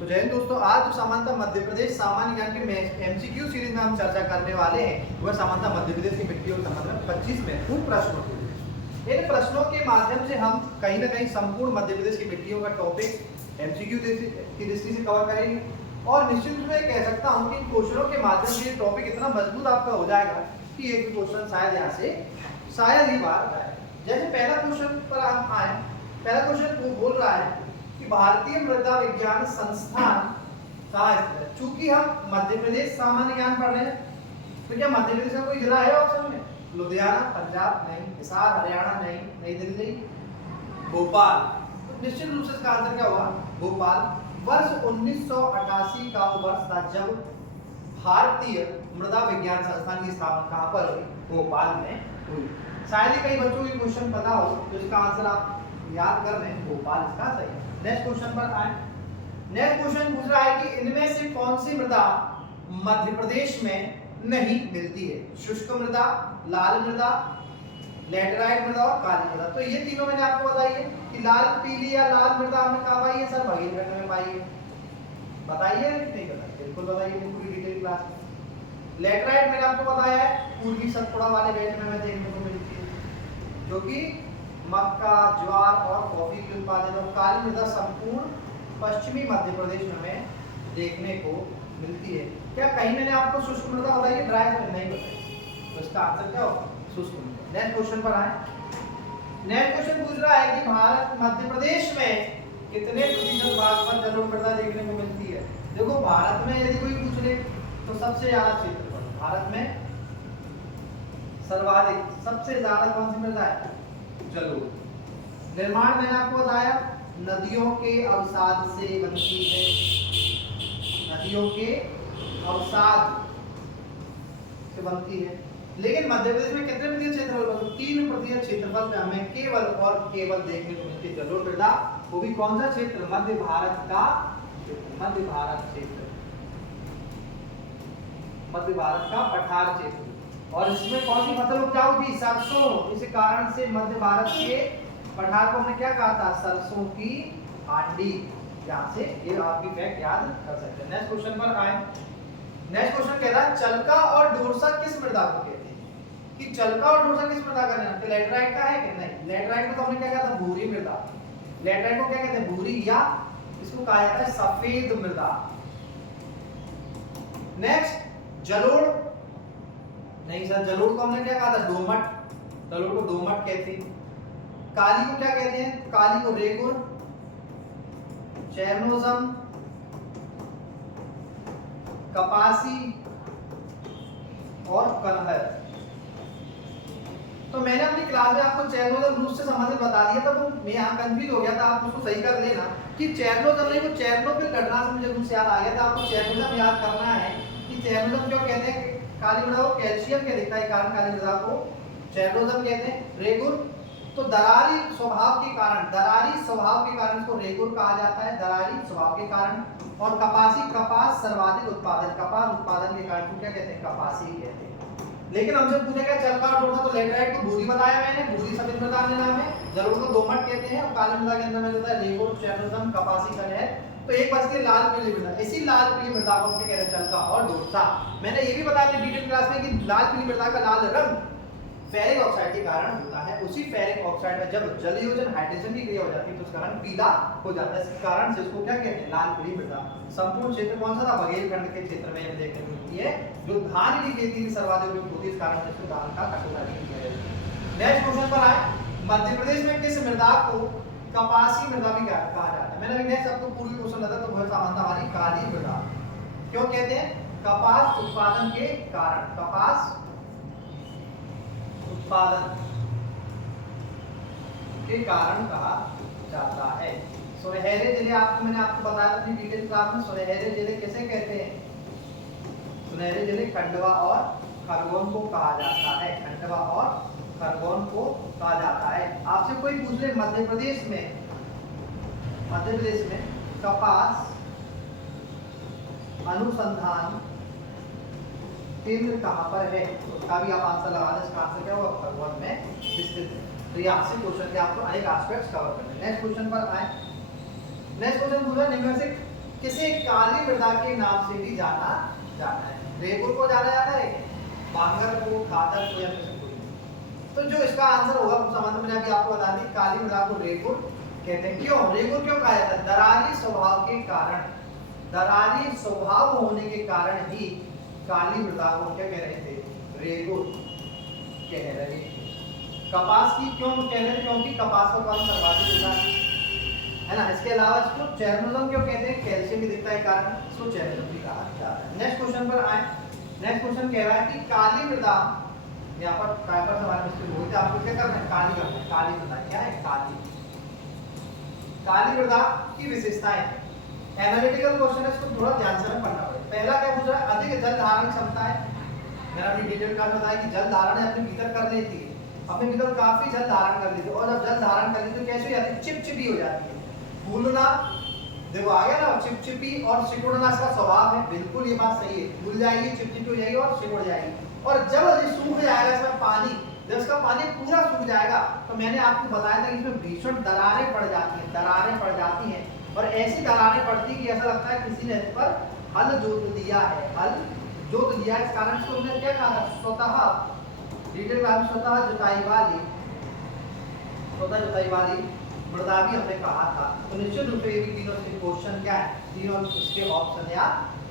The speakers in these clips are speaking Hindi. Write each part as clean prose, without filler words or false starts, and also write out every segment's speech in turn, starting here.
तो जय हिंद दोस्तों, आज जो समानता मध्य प्रदेश सामान्य ज्ञान के एमसीक्यू सीरीज में हम चर्चा करने वाले हैं वह समानता मध्य प्रदेश की मिट्टी और संबंध में 25 महत्वपूर्ण प्रश्नों को। इन प्रश्नों के माध्यम से हम कहीं ना कहीं संपूर्ण मध्य प्रदेश की मिट्टियों का टॉपिक एमसीक्यू की दृष्टि से कवर करेंगे और निश्चित रूप से कह सकता हूँ कि इन क्वेश्चनों के माध्यम से टॉपिक इतना मजबूत आपका हो जाएगा कि एक भी क्वेश्चन शायद यहाँ से शायद ही बार आए। जैसे पहला क्वेश्चन पर हम आए, पहला क्वेश्चन बोल रहा है कि भारतीय मृदा विज्ञान संस्थान कहाँ स्थित है। चूंकि हम मध्य प्रदेश सामान्य ज्ञान पढ़ रहे हैं तो क्या मध्य प्रदेश का कोई जिला है ऑप्शन में? लुधियाना, पंजाब नहीं, हिसार हरियाणा नहीं, नई दिल्ली, भोपाल। तो निश्चित रूप से इसका आंसर क्या होगा? भोपाल। वर्ष 1988 का वो वर्ष था जब भारतीय मृदा विज्ञान संस्थान की स्थापना कहाँ पर हुई? भोपाल में हुई। शायद ही कई बच्चों को क्वेश्चन पता हो तो इसका आंसर आप याद कर लें, भोपाल इसका सही है। नेक्स्ट क्वेश्चन पर आए। नेक्स्ट क्वेश्चन पूछ रहा है कि इनमें से कौन सी मृदा मध्य प्रदेश में नहीं मिलती है? शुष्क मृदा, लाल मृदा, लैटेराइट मृदा और काली मृदा। तो ये तीनों मैंने आपको बताई है कि लाल पीली या लाल मृदा हमने कहाँ पाई है? सर बघेलखंड में पाई है। बताइए कि नहीं बताइए? बिल्कुल बताइए, पूरी डिटेल क्लास में। लैटेराइट मैंने आपको बताया है पूर्वी सतपुड़ा वाले बेल्ट में देखने को मिलती है जो कि मक्का, ज्वार और कॉफी के उत्पादन। और काली मृदा संपूर्ण पश्चिमी मध्य प्रदेश में हमें देखने को मिलती है। क्या कहीं मैंने आपको शुष्क मृदा बताई है? ड्राई में नहीं बताई, तो इसका आंसर क्या होगा? शुष्क मृदा। नेक्स्ट क्वेश्चन पर आए। नेक्स्ट क्वेश्चन पूछ रहा है कि भारत मध्य प्रदेश में कितने प्रतिशत भाग पर जलोढ़ मृदा देखने को मिलती है? देखो, भारत में यदि कोई पूछ ले तो सबसे ज्यादा क्षेत्रफल भारत में सर्वाधिक सबसे ज्यादा कौन सी मृदा है? जलोढ़। निर्माण मैंने आपको बताया नदियों के अवसाद से बनती है। नदियों के अवसाद से बनती है। लेकिन मध्य प्रदेश में कितने प्रतिशत क्षेत्रफल? 3% क्षेत्रफल में हमें केवल और केवल देखने को मिलती है जलोढ़ मृदा। वो भी कौन सा क्षेत्र? मध्य भारत का क्षेत्र, मध्य भारत क्षेत्र, मध्य भारत का पठार क्षेत्र। और इसमें कौन सी फसल उपजाऊ थी? सरसों। इस कारण से मध्य भारत के पठार को हमने क्या कहा था? सरसों की हांडी। यहाँ से ये आपकी फैक्ट याद कर सकते हैं। नेक्स्ट क्वेश्चन पर आए। नेक्स्ट क्वेश्चन कह रहा है चलका और डोरसा किस मृदा को कहते हैं? कि चलका और डोरसा किस मृदा का नाम है? लैटेराइट का है कि नहीं? लैटेराइट को तो हमने क्या कहा था? भूरी मृदा। लैटेराइट को क्या कहते हैं? भूरी, या इसको कहा जाता है सफेद मृदा। नेक्स्ट जलोढ़ नहीं सर, जलोढ़ को हमने क्या कहा था? दोमट। जलोढ़ को दोमट कहते हैं। काली को क्या कहते हैं? काली को रेगुर, चेरनोजम, कपासी और कलहर। तो मैंने अपनी क्लास में आपको चेरनोजम रूट से संबंधित बता दिया था, तो मैं यहाँ कंफ्यूज हो गया था, आप उसको सही कर लेना कि चेरनोजम नहीं, वो चेरनोबिल घटना से मुझे रूट से याद आ गया था। आपको चेरनोजम याद करना है कि चेरनोजम क्यों कहते हैं? काली मृदा को कैल्शियम के दिखता है कारण काली मृदा को चेरनोजम कहते हैं। रेगुर तो दरारी स्वभाव के कारण इसको रेगुर कहा जाता है, दरारी स्वभाव के कारण। और कपासी, कपास सर्वाधिक उत्पादन, कपास उत्पादन के कारण क्या कहते हैं? कपासी कहते हैं। लेकिन हमसे पूछेगा चलका और डोरसा, तो लैटेराइट को भूरी बताया मैंने, भूरी सफेद मृदा के नाम है। जलोढ़ को दोमट कहते हैं और काली मृदा के अंदर में होता है रेगुर, चेरनोजम, कपासी, कलहर। तो एक बचती है लाल पीली मृदा। इसी लाल पीली मृदा को क्या कहते हैं? चलका और डोरसा। मैंने ये भी बताया अपनी डिटेल क्लास में कि लाल पीली मृदा का लाल रंग फेरिक ऑक्साइड के कारण होता है। उसी फेरिक ऑक्साइड में जब जलयोजन हाइड्रेशन की क्रिया हो जाती है तो उसका रंग पीला हो जाता है। इस कारण से इसको क्या कहते हैं? लाल पीली मृदा। संपूर्ण क्षेत्र कौन सा था? बघेलखंड के क्षेत्र में देखने को मिलती है, जो धान की खेती की सर्वाधिक उपयुक्त होती है। इस कारण से इसको धान का कटोरा किया जाता है। नेक्स्ट क्वेश्चन पर आए। मध्य प्रदेश में किस मृदा को कपासी मृदा भी कहा जाता है? मैंने नेक्स्ट आपको पूर्वी क्वेश्चन लगा तो बहुत समानता हमारी काली मृदा। क्यों कहते हैं? कपास उत्पादन के कारण, कपास उत्पादन के कारण कहा जाता है। सुनहरे जिले आपको मैंने आपको बताया अपनी डिटेल क्लास में, सुनहरे जिले कैसे कहते हैं? सुनहरे जिले खंडवा और खरगोन को कहा जाता है, खंडवा और खरगोन को कहा जाता है। आपसे कोई पूछ ले मध्य प्रदेश में कपास अनुसंधान केंद्र कहाँ पर है? उसका भी आप आंसर लगा दें। इसका आंसर क्या होगा? खरगोन में स्थित है। तो ये आपसे क्वेश्चन के आपको अनेक एस्पेक्ट्स कवर करने हैं। नेक्स्ट क्वेश्चन पर आए। नेक्स्ट क्वेश्चन पूछा निम्न में से किसे काली मृदा के नाम से भी जाना जाता है? रेगुर को जाना जाता है, बांगर को, खादर को, या फिर कोई? तो जो इसका आंसर होगा वो संबंध मैंने अभी आपको बता दी, काली मृदा को रेगुर कहते हैं। क्यों रेगुर क्यों कहा जाता है? दरारी स्वभाव के कारण, दरारी स्वभाव होने के कारण ही काली मृदा को क्या कह रहे थे? रेगुर कह रहे थे। कपास की क्यों कह रहे थे? क्योंकि कपास का उत्पादन सर्वाधिक होता है ना। इसके अलावा इसको चेरनोजम क्यों कहते हैं? कैल्शियम की दिखता है कारण इसको चेरनोजम भी कहा जाता है। नेक्स्ट क्वेश्चन पर आए। नेक्स्ट क्वेश्चन कह रहा है कि काली मृदा, यहाँ पर पेपर सवाल में बोलते हैं आपको क्या करना है? काली करना है। काली मृदा क्या है? काली, काली मृदा की विशेषताएं। एनालिटिकल क्वेश्चन है, इसको थोड़ा ध्यान से पढ़ना पड़ेगा। पहला क्या पूछ रहा है? अधिक जल धारण क्षमता है। मैंने अभी डिटेल का बताया कि जल धारण अपने भीतर कर लेती है, अपने भीतर काफी जल धारण कर लेती है, और जब जल धारण कर लेती है तो कैसे हो जाती है? चिपचिपी हो जाती है। फूलना, देखो आ गया ना, चिपचिपी और सिकुड़ना इसका स्वभाव है। बिल्कुल ये बात सही है, फूल जाएगी, चिपचिपी हो जाएगी और सिकुड़ जाएगी। और जब ये सूख जाएगा इसमें पानी, जब इसका पानी पूरा सूख जाएगा तो मैंने आपको बताया था कि इसमें भीषण दरारें पड़ जाती हैं, दरारें पड़ जाती हैं। और ऐसी दरारें पड़ती कि ऐसा लगता है किसी ने इस पर हल जोत दिया है, हल जोत दिया है। इस कारण से उन्होंने क्या कहा था? स्वतः डिटेल में स्वतः जुताई वाली, स्वतः जुताई वाली मृदा भी हमने कहा था। तो निश्चित रूप से ये भी तीनों के क्वेश्चन क्या है? तीनों इसके ऑप्शन या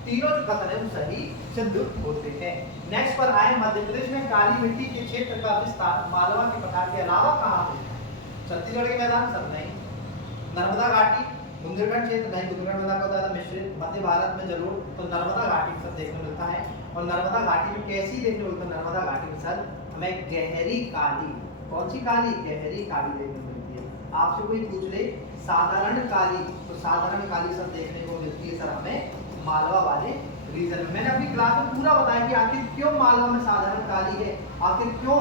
तीनों जो कथन है वो सही सिद्ध होते हैं। नेक्स्ट पर आए। मध्य प्रदेश में काली मिट्टी के क्षेत्र का विस्तार मालवा के पठार के अलावा कहाँ है? छत्तीसगढ़ के मैदान सब नहीं, नर्मदा घाटी, बुंदेलखंड क्षेत्र नहीं, बुंदेलखंड मैदान का ज्यादा मिश्रित, मध्य भारत में जरूर, तो नर्मदा घाटी सब देखने मिलता है। और नर्मदा घाटी में कैसी देखने मिलती है? नर्मदा घाटी में सर हमें गहरी काली, कौन सी काली? गहरी काली देखने मिलती है। आपसे कोई पूछ ले साधारण काली, तो साधारण काली सब देखने को मिलती है सर हमें मालवा वाले रीजन में। मैंने अपनी क्लास में पूरा बताया कि आखिर क्यों मालवा में साधारण काली है, आखिर क्यों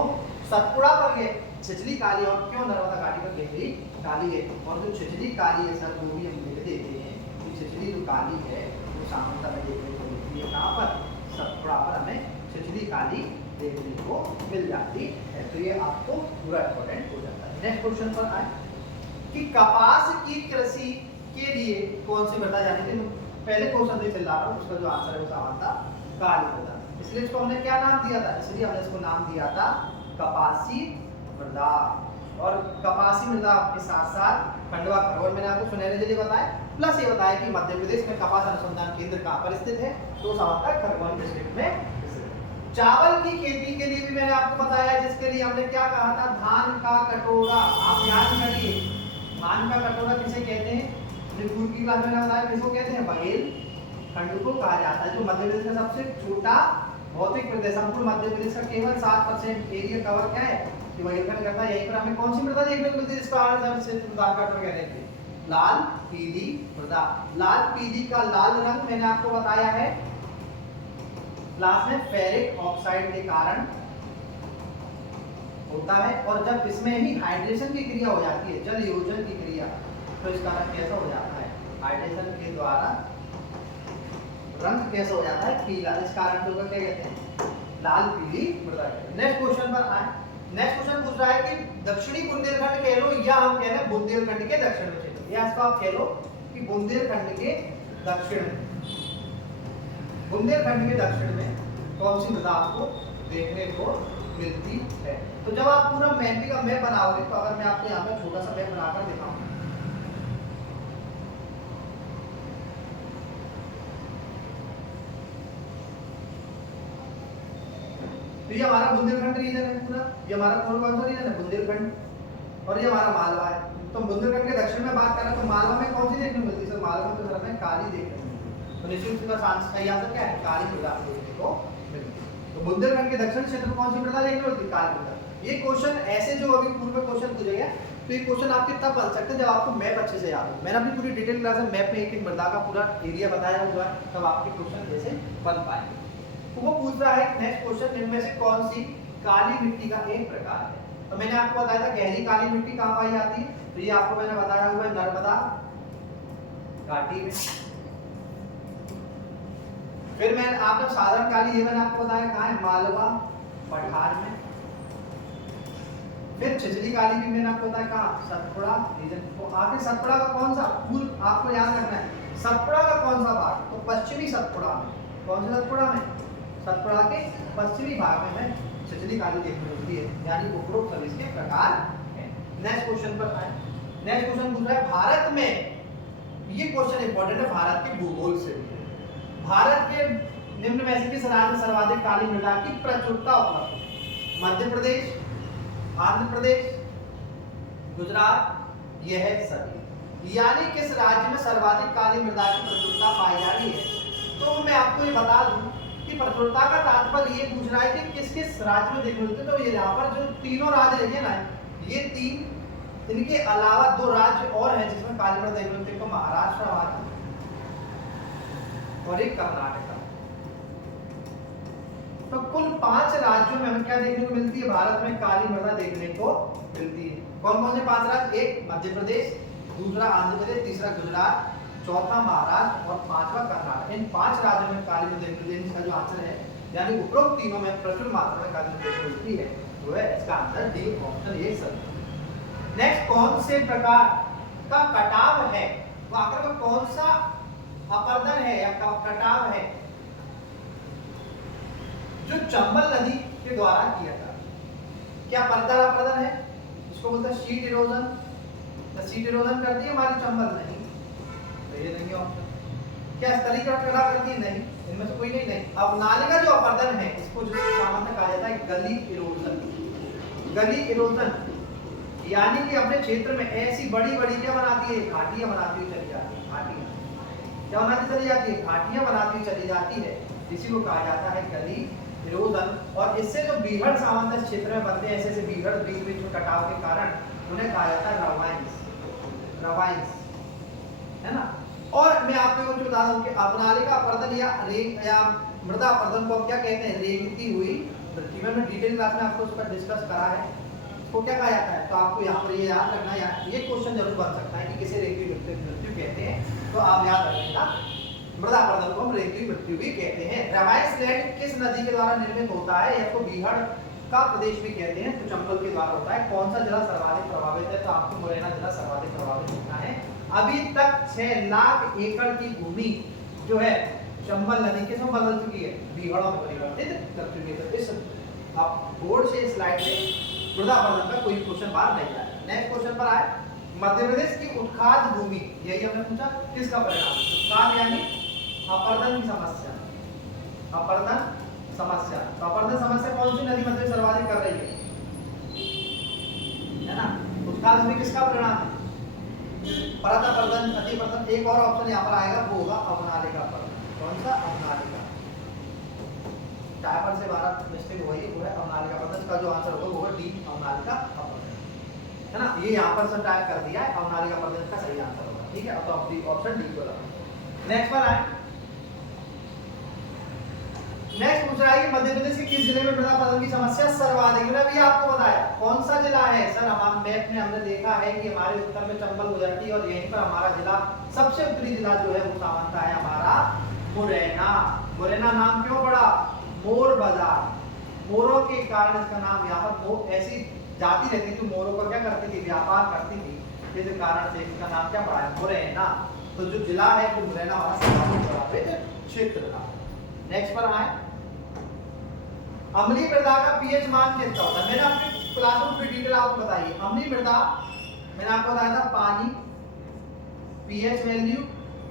सतपुड़ा पर ये छिछली काली और क्यों नर्मदा घाटी पर गहरी काली है। और जो छिछली काली है सर वो भी हम लिख देते हैं कि छिछली जो काली है वो सामान्यतः में देखने को मिलती है कहाँ पर? सतपुड़ा पर हमें छिछली काली देखने को मिल जाती है। तो ये आपको पूरा इंपॉर्टेंट हो जाता है। नेक्स्ट क्वेश्चन पर आए कि कपास की कृषि के लिए कौन सी मृदा जानी चाहिए? पहले क्वेश्चन से चल रहा था, उसका जो आंसर है वो सवाल था काली मृदा। इसलिए इसको हमने क्या नाम दिया था? इसलिए हमने इसको नाम दिया था कपासी मृदा। और कपासी मृदा के साथ साथ खंडवा खरगोन मैंने आपको सुनहरे जिले बताया, प्लस ये बताया कि मध्य प्रदेश में कपास अनुसंधान केंद्र कहाँ पर स्थित है? तो सवाल था खरगोन डिस्ट्रिक्ट में। चावल की खेती के लिए भी मैंने आपको बताया, जिसके लिए हमने क्या कहा था? धान का कटोरा। आप याद करिए, धान का कटोरा किसे कहते हैं? पूर्व की क्लास में बताया किसको कहते हैं? बघेल खंड को कहा जाता है। जो मध्य प्रदेश का सबसे छोटा भौतिक प्रदेश, संपूर्ण मध्य प्रदेश का केवल 7% एरिया कवर क्या है? कि बघेलखंड करता है। यहीं पर हमें कौन सी मृदा देखने को मिलती है? इसका मृदा का कटोरा कहते हैं लाल पीली मृदा। लाल पीली का लाल रंग मैंने आपको बताया है क्लास में फेरिक ऑक्साइड के कारण होता है। और जब इसमें ही हाइड्रेशन की क्रिया हो जाती है, जल योजन की क्रिया, तो इसका रंग कैसा हो जाता है? हाइड्रेशन के द्वारा रंग कैसा हो जाता है? पीला। इस कारण से क्या कहते हैं? लाल पीली मृदा कहते हैं। नेक्स्ट क्वेश्चन पर आए। नेक्स्ट क्वेश्चन पूछ रहा है कि दक्षिणी बुंदेलखंड कह लो या हम कह रहे हैं बुंदेलखंड के दक्षिण में क्षेत्र, या इसको आप कह लो कि बुंदेलखंड के दक्षिण में, बुंदेलखंड के दक्षिण में कौन सी मृदा आपको देखने को मिलती है? तो जब आप पूरा मैप का मैप बनाओगे, तो अगर मैं आपको यहाँ पे छोटा सा मैप बनाकर दिखाऊं, तो ये हमारा बुंदेलखंड रीजन है पूरा। ये हमारा कौन सा रीजन है? बुंदेलखंड। और ये हमारा मालवा है। तो बुंदेलखंड के दक्षिण में बात करें तो मालवा में कौन सी देखने को मिलती है? सर मालवा में तो सर हमें काली देखने को मिलती है। तो निश्चित रूप से सही आंसर क्या है? काली मृदा देखने को मिलती है। तो बुंदेलखंड के दक्षिण क्षेत्र में कौन सी मृदा देखने को मिलती है? काली मृदा। ये क्वेश्चन ऐसे जो अभी पूर्व में क्वेश्चन पूछे गए, तो ये क्वेश्चन आपके तब बन सकते हैं जब आपको मैप अच्छे से याद हो। मैंने अपनी पूरी डिटेल क्लास में मैप में एक एक मृदा का पूरा एरिया बताया हुआ है, तब आपके क्वेश्चन जैसे बन पाएंगे। तो वो पूछ रहा है नेक्स्ट क्वेश्चन, इनमें से कौन सी काली मिट्टी का एक प्रकार है? तो मैंने आपको बताया था गहरी काली मिट्टी कहाँ पाई जाती है, तो ये आपको मैंने बताया हुआ है नर्मदा घाटी में। फिर मैंने आपने साधारण काली, ये मैंने आपको बताया कहाँ है? मालवा पठार में। फिर छिछली काली भी मैंने आपको बताया कहाँ? सतपुड़ा रीजन। तो आखिर सतपुड़ा का कौन सा फूल आपको याद रखना है? सतपुड़ा का कौन सा भाग? तो पश्चिमी सतपुड़ा में। कौन से सतपुड़ा में? सतपुड़ा के पश्चिमी भाग में हमें छिछली काली देखने मिलती है, यानी उपरोक्त सभी इसके प्रकार हैं। नेक्स्ट क्वेश्चन पर आए। नेक्स्ट क्वेश्चन पूछ रहा है भारत में, ये क्वेश्चन इंपॉर्टेंट है भारत के भूगोल से। भारत के निम्न में से किस राज्य में सर्वाधिक काली मृदा की प्रचुरता उपलब्ध है? मध्य प्रदेश, आंध्र प्रदेश, गुजरात, यह है सभी। यानी किस राज्य में सर्वाधिक काली मृदा की प्रचुरता पाई जा रही है? तो मैं आपको ये बता दूं कि प्रचुरता का तात्पर्य ये पूछ रहा है कि किस किस राज्य में देखने मिलते हैं। तो ये यहाँ पर जो तीनों राज्य देखे ना, ये तीन, इनके अलावा दो राज्य और हैं जिसमें काली मृदा देखने मिलती है, तो महाराष्ट्र और एक कर्नाटक। तो कुल 5 राज्यों में हमें क्या देखने को मिलती है? भारत में काली मृदा देखने को मिलती है। कौन कौन से 5 राज्य? एक मध्य प्रदेश, दूसरा आंध्र प्रदेश, तीसरा गुजरात, चौथा महाराष्ट्र और पांचवा कर्नाटक। इन 5 राज्यों में काली मृदा देखने मिलती है। इसका जो आंसर है, यानी उपरोक्त तीनों में प्रचुर मात्रा में काली मृदा देखने मिलती है, वो है इसका answer D option A sir. Next, कौन से प्रकार का कटाव है? वो आकर का कौन सा अपर्दन है या कटाव है जो चंबल नदी के द्वारा किया था? क्या पर्दा अपर्दन है? इसको बोलते हैं शीट इरोजन। शीट इरोजन करती है हमारी चंबल? नहीं, तो ये नहीं ऑप्शन। क्या स्तरीकरण कला करती है? नहीं, इनमें से कोई नहीं। नहीं, अब नालिका जो अपर्दन है, इसको जो सामान्य कहा जाता है गली इरोजन। गली इरोजन यानी कि अपने क्षेत्र में ऐसी बड़ी बड़ी क्या बनाती है? घाटियां बनाती हुई चली जाती है। घाटियां क्या बनाती चली जाती है? घाटियां बनाती हुई चली जाती है, इसी को कहा जाता है गली इरोजन। और इससे जो बीहड़ सामान्य क्षेत्र में बनते हैं, ऐसे बीहड़ बीच बीच में कटाव के कारण, उन्हें कहा जाता है रवाइंस। रवाइंस है ना। और मैं आपको कुछ बता दूं कि अपनालिका अपर्दन या मृदा अपर्दन को क्या कहते हैं? रेंगती हुई पृथ्वी। मैंने डिटेल क्लास में आपको उस पर डिस्कस करा है, इसको क्या कहा जाता है। तो आपको यहाँ पर ये याद रखना, ये क्वेश्चन जरूर बन सकता है कि किसे रेंगती हुई मृत्यु कहते हैं, तो आप याद रखिएगा। मृदा अपर्दन को हम रेंगती हुई मृत्यु भी कहते हैं। रवाइंस लैंड किस नदी के द्वारा निर्मित होता है? या तो बीहड़ का प्रदेश भी कहते हैं, तो चंबल के द्वारा होता है। कौन सा जिला सर्वाधिक प्रभावित है? तो आपको मुरैना जिला सर्वाधिक प्रभावित होता है। अभी तक 6 लाख एकड़ की भूमि जो है चंबल नदी के में बदल चुकी है, बीहड़ों में परिवर्तित कर चुकी है। तो इस आप बोर्ड से स्लाइड से मृदा अपर्दन का कोई क्वेश्चन बाहर नहीं आया। नेक्स्ट क्वेश्चन पर आए। मध्य प्रदेश की उत्खाद भूमि, यही हमने पूछा, किसका परिणाम? उत्खाद यानी अपर्दन की समस्या। अपर्दन समस्या, तो अपर्दन समस्या कौन सी नदी मध्य सर्वाधिक कर रही है ना? उत्खाद में किसका परिणाम है? परत अपर्दन, अति अपर्दन। एक और ऑप्शन यहाँ पर आएगा, वो होगा अवनालिका अपर्दन। कौन सा? अवनालिका। टाइपर से भारत मिस्टेक हुई, वो है अवनालिका अपर्दन। का जो आंसर होगा वो है डी अवनालिका अपर्दन, है ना। ये यहाँ पर सब टाइप कर दिया है, अवनालिका अपर्दन का सही आंसर होगा। ठीक है, तो ऑप्शन डी को लगा। नेक्स्ट पर आए। नेक्स्ट पूछ रहा है कि मध्य प्रदेश के किस जिले में मृदा अपर्दन की समस्या सर्वाधिक? मैंने अभी आपको बताया कौन सा जिला है सर। हम मैप में हमने देखा है कि हमारे उत्तर में चंबल हो जाती है, और यहीं पर हमारा जिला, सबसे उत्तरी जिला जो है वो सामान्यता है हमारा मुरैना। मुरैना नाम क्यों पड़ा? मोर बाजार, मोरों के कारण इसका नाम। यहाँ पर ऐसी जाति रहती थी, मोरों का क्या करती थी? व्यापार करती थी, इस कारण से इसका नाम क्या पड़ा है? मुरैना। तो जो जिला है वो मुरैना हमारा सर्वाधिक प्रभावित क्षेत्र था। नेक्स्ट पर आए। अम्लीय मृदा का पीएच मान कितना होता है? मैंने अपने क्लासरूम की डिटेल आपको बताई है। अम्लीय मृदा मैंने आपको बताया था पानी, पीएच वैल्यू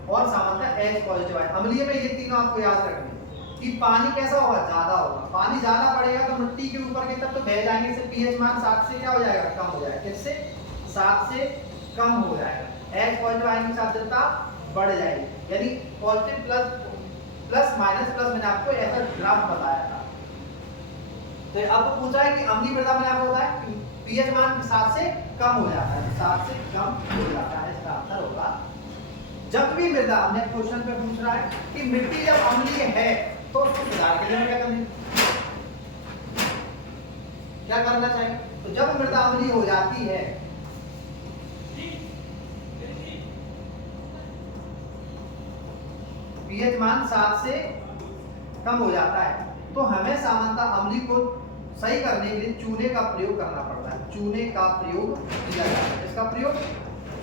और सामान्यतः एच पॉजिटिव है। अम्लीय में ये तीनों आपको याद रखने कि पानी कैसा होगा? ज्यादा होगा। पानी ज्यादा पड़ेगा तो मिट्टी के ऊपर के तब तो बह जाएंगे, इससे पीएच मान 7 से क्या हो जाएगा? कम हो जाएगा। किससे? 7 से कम हो जाएगा। एच पॉजिटिव आयन की सांद्रता बढ़ जाएगी, यानी पॉजिटिव प्लस माइनस प्लस। मैंने आपको ऐसा ग्राफ बताया था। तो अब पूछा है कि अम्लीय मृदा में आपको बताया कि पीएच मान 7 से कम हो जाता है, 7 से कम हो जाता है। इसका आंसर होगा जब भी मृदा, हमने क्वेश्चन पे पूछ रहा है कि मिट्टी जब अम्लीय है तो उसको सुधार के लिए क्या करना, क्या करना चाहिए? तो जब मृदा अम्लीय हो जाती है पीएच मान 7 से कम हो जाता है, तो हमें सामान्यतः अम्लीय को सही करने के लिए चूने का प्रयोग करना पड़ता है। चूने का प्रयोग किया जाता है। इसका प्रयोग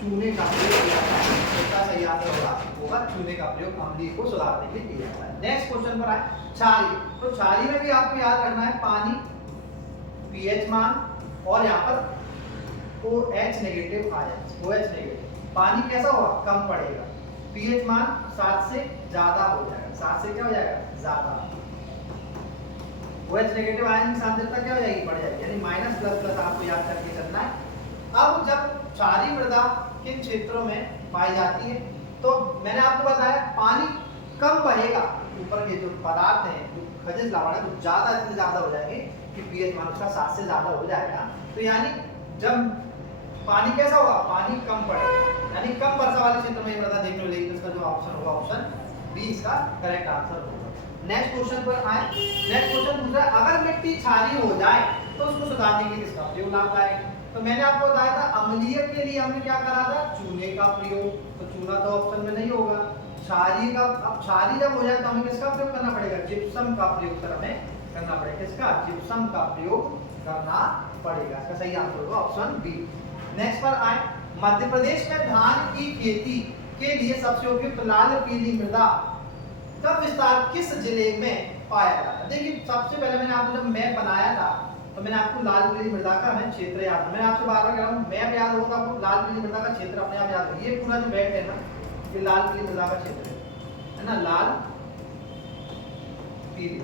चूने का प्रयोग किया जाता है। इसका सही आंसर होगा होगा चूने का प्रयोग अम्लीय को सुधारने के लिए किया जाता है। नेक्स्ट क्वेश्चन पर आए क्षारीय। तो क्षारीय में भी आपको याद रखना है पानी, पीएच मान और यहाँ पर OH negative ion, OH negative. पानी कैसा होगा? कम पड़ेगा। पीएच मान 7 से ज्यादा हो जाएगा। 7 से क्या हो जाएगा? ज्यादा। OH नेगेटिव आयन की सांद्रता क्या हो जाएगी? बढ़ जाएगी, यानी माइनस प्लस प्लस आपको याद करके चलना है। अब जब क्षारीय मृदा किन क्षेत्रों में पाई जाती है, तो मैंने आपको बताया पानी कम बहेगा, ऊपर के जो पदार्थ हैं, जो खनिज लवण है, वो ज्यादा इतने ज्यादा हो जाएंगे कि पीएच मान उसका 7 से ज्यादा हो जाएगा। तो यानी जब पानी कैसा होगा? पानी कम पड़ेगा, यानी कम वर्षा वाले क्षेत्र में मृदा देखने को मिलेगी। तो इसका जो ऑप्शन होगा ऑप्शन बी इसका करेक्ट आंसर होगा। नेक्स्ट क्वेश्चन पर आए। नेक्स्ट क्वेश्चन पूछ रहा है अगर मिट्टी क्षारीय हो जाए तो उसको सुधारने के लिए किसका प्रयोग लाभदायक है? तो मैंने आपको बताया था अम्लीय के लिए हमने क्या करा था? चूने का प्रयोग। तो चूना तो ऑप्शन में नहीं होगा। क्षारीय का, अब क्षारीय जब हो जाए तो हमें किसका प्रयोग करना पड़ेगा? जिप्सम का प्रयोग सर हमें करना पड़ेगा। किसका? जिप्सम का प्रयोग करना पड़ेगा। इसका सही आंसर होगा ऑप्शन बी। नेक्स्ट पर आए। मध्य प्रदेश में धान की खेती के लिए सबसे उपयुक्त लाल पीली मृदा का विस्तार किस जिले में पाया जाता है? देखिए सबसे पहले मैंने आपको जब मैप बनाया था तो मैंने आपको लाल पीली मृदा का हमें क्षेत्र याद, मैंने आपसे बार बार कह रहा हूँ मैप याद होगा आपको, लाल पीली मृदा का क्षेत्र अपने आप याद होगा। ये पूरा जो बेल्ट है ना, ये लाल पीली मृदा का क्षेत्र है ना, लाल पीली।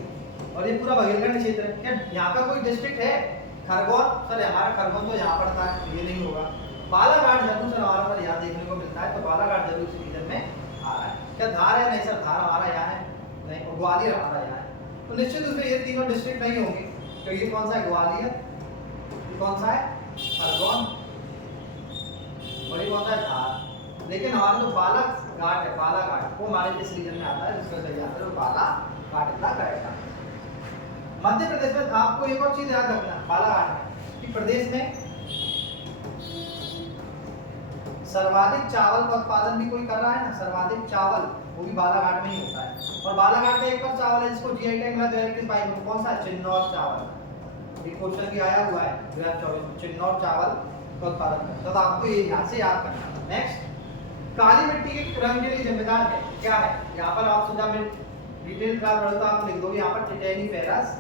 और ये पूरा बघेलखंड क्षेत्र है। क्या यहाँ का कोई डिस्ट्रिक्ट है? खरगोन सर, हमारा खरगोन तो यहाँ पड़ता है, तो ये नहीं होगा। बालाघाट जरूर सर हमारा पर यहाँ देखने को मिलता है, तो बालाघाट जरूर इस रीजन में आ रहा है। क्या धार है? नहीं सर, धार हमारा यहाँ है नहीं, और ग्वालियर हमारा यहाँ है। तो निश्चित रूप से ये तीनों डिस्ट्रिक्ट नहीं होंगे। तो ये कौन सा है? ग्वालियर। ये कौन सा है? खरगोन। और ये कौन सा है? धार। लेकिन हमारा जो बालाघाट है, बालाघाट वो हमारे इस रीजन में आता है, जिसका सही आंसर है बालाघाट इतना करेक्ट है। मध्य प्रदेश में आपको एक और चीज याद रखना बालाघाट में कि प्रदेश में सर्वाधिक चावल का उत्पादन भी कोई कर रहा है ना, सर्वाधिक चावल वो भी बालाघाट में ही होता है। और बालाघाट में एक और चावल है जिसको जीआई टैग मिला 2021-22 में, कौन सा? चिन्नौर चावल। एक क्वेश्चन भी आया हुआ है 2024 में, चिन्नौर चावल का उत्पादन करता है। तो आपको ये यहाँ से याद करना है। नेक्स्ट, काली मिट्टी के रंग के लिए जिम्मेदार है क्या है? यहाँ पर आप जब डिटेल क्लास पढ़ो तो आप लिख दोगे यहाँ पर टिटेनीफेरस।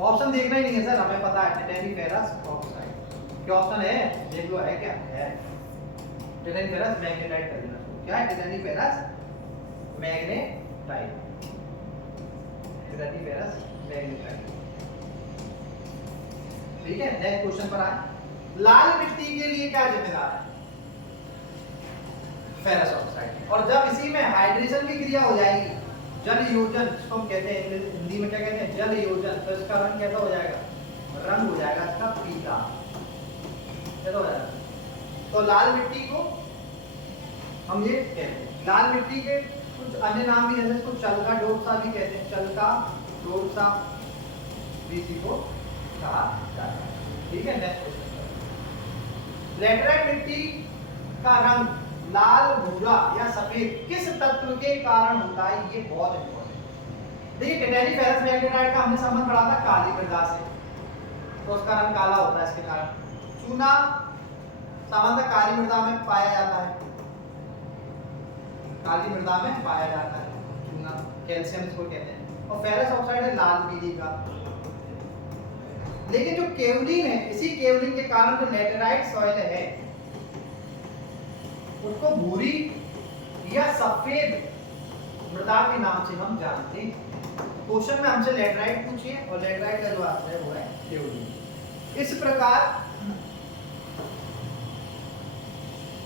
ऑप्शन देखना ही नहीं है सर, हमें पता है टिटेनीफेरस ऑक्साइड। क्या ऑप्शन है? देख लो है क्या है? टिटेनीफेरस मैग्नेटाइट कर देना। क्या है? टिटेनीफेरस मैग्नेटाइट। टिटेनीफेरस मैग्नेटाइट। ठीक है। नेक्स्ट क्वेश्चन पर आए। लाल मिट्टी के लिए क्या जिम्मेदार है? Ferrous oxide. और जब इसी में हाइड्रेशन की क्रिया हो जाएगी, जल योजन जिसको हम कहते हैं, हिंदी में क्या कहते हैं? जल योजन, तो इसका रंग कैसा हो जाएगा? रंग हो जाएगा इसका पीला। कैसा हो जाएगा? तो लाल मिट्टी को हम ये कहते हैं। लाल मिट्टी के कुछ अन्य नाम भी है, इसको चलका डोरसा भी कहते हैं, चलका डोरसा भी इसी को कहा जाता है। ठीक है। नेक्स्ट क्वेश्चन, लैटेराइट मिट्टी का रंग लाल, भूरा या सफेद किस तत्व के कारण होता है? ये बहुत इंपॉर्टेंट। देखिए टिटेनीफेरस मैग्नेटाइट का हमने संबंध पढ़ा था काली मृदा से, तो उसका रंग काला होता है इसके कारण। चूना सामान्यतः काली मृदा में पाया जाता है, काली मृदा में पाया जाता है चूना, कैल्शियम इसको कहते हैं। और फेरस ऑक्साइड है लाल पीली का। लेकिन जो केवलिन है, इसी केवलिन के कारण जो लैटेराइट सॉइल है उसको भूरी या सफेद मृदा के नाम से हम जानते हैं। क्वेश्चन में हमसे लैटेराइट पूछिए और लैटेराइट का जो आंसर है वो है केवलिन। इस प्रकार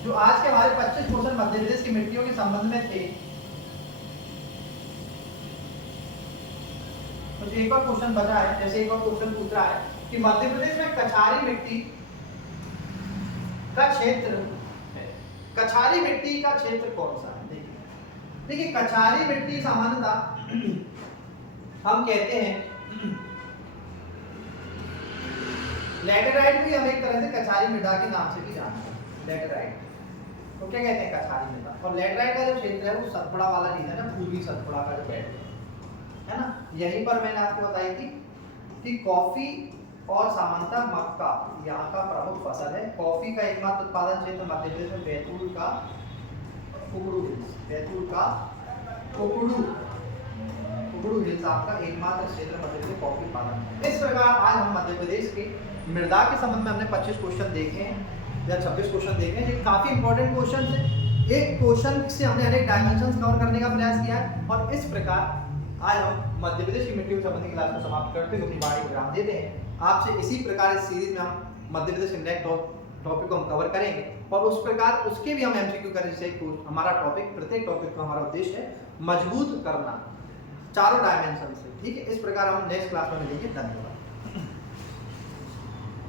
जो आज के हमारे 25 क्वेश्चन मध्य प्रदेश की मिट्टियों के संबंध में थे, कुछ एक और क्वेश्चन बचा है। जैसे एक और क्वेश्चन पूछ रहा है कि मध्य प्रदेश में कछारी मिट्टी का क्षेत्र, कछारी मिट्टी का क्षेत्र कौन सा है? देखिए कछारी मिट्टी सामान्यतः हम कहते हैं, लैटेराइट भी हम एक तरह से कछारी मृदा के नाम से भी जानते हैं। लैटेराइट तो क्या कहते हैं? कछारी मृदा। और लैटेराइट का जो क्षेत्र है वो सतपुड़ा वाला रीजन है, पूर्वी सतपुड़ा का जो बेल्ट है ना, यहीं पर मैंने आपको बताई थी कि कॉफी और सामान्यतः मक्का यहाँ का प्रमुख फसल है। कॉफी का एकमात्र उत्पादन क्षेत्र मध्य प्रदेश में बैतूल का कुकड़ू हिल्स, बैतूल का कुकड़ू हिल्स आपका एकमात्र क्षेत्र मध्य प्रदेश कॉफी उत्पादन। इस प्रकार आज हम मध्य प्रदेश के मृदा के संबंध में हमने 25 क्वेश्चन देखे हैं या 26 क्वेश्चन देखे हैं, ये काफी इंपॉर्टेंट क्वेश्चन है। एक क्वेश्चन से हमने अनेक डायमेंशंस कवर करने का प्रयास किया है और इस प्रकार आज हम मध्य प्रदेश की मिट्टी संबंधी क्लास को समाप्त करते हुए अपनी वाणी विराम देते हैं। आपसे इसी प्रकार इस सीरीज में हम मध्य प्रदेश के नेक्स्ट टॉपिक को हम कवर करेंगे और उस प्रकार उसके भी हम एमसीक्यू करें, जैसे हमारा टॉपिक, प्रत्येक टॉपिक का हमारा उद्देश्य है मजबूत करना चारों डायमेंशन से। ठीक है, इस प्रकार हम नेक्स्ट क्लास में मिलेंगे। धन्यवाद।